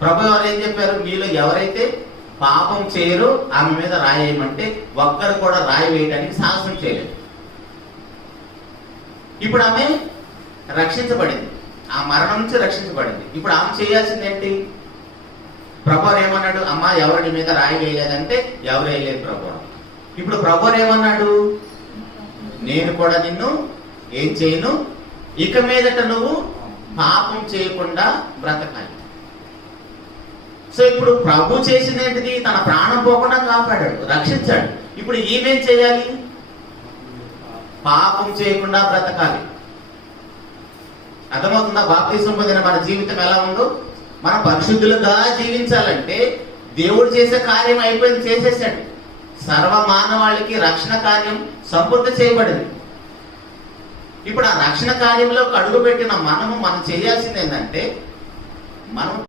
ప్రభు వారు ఏం చెప్పారు? మీలో ఎవరైతే పాపం చేయరో ఆమె మీద రాయేయమంటే ఒక్కరు కూడా రాయి వేయడానికి సాహసం చేయలేదు. ఇప్పుడు ఆమె రక్షించబడింది, ఆ మరణం నుంచి రక్షించబడింది. ఇప్పుడు ఆమె చేయాల్సింది ఏంటి? ప్రభు ఏమన్నాడు? అమ్మా ఎవరి మీద రాయి వేయలేదంటే ఎవరు వేయలేదు ప్రభు. ఇప్పుడు ప్రభు ఏమన్నాడు? నేను కూడా నిన్ను ఏం చేయను, ఇక మీదట నువ్వు పాపం చేయకుండా బ్రతకాలి. సో ఇప్పుడు ప్రభు చేసింది ఏంటిది? తన ప్రాణం పోకుండా కాపాడాడు, రక్షించాడు. ఇప్పుడు ఈమెం చేయాలి? పాపం చేయకుండా బ్రతకాలి. అర్థమవుతుందా? బాప్తిసం పొందిన మన జీవితం ఎలా ఉందో, మనం పరిశుద్ధులుగా జీవించాలంటే దేవుడు చేసే కార్యం అయిపోయింది, చేసేసాడు. సర్వ మానవాళికి రక్షణ కార్యం సంపూర్తి చేయబడింది. ఇప్పుడు ఆ రక్షణ కార్యంలో అడుగు పెట్టిన మనం చేయాల్సింది ఏంటంటే మనం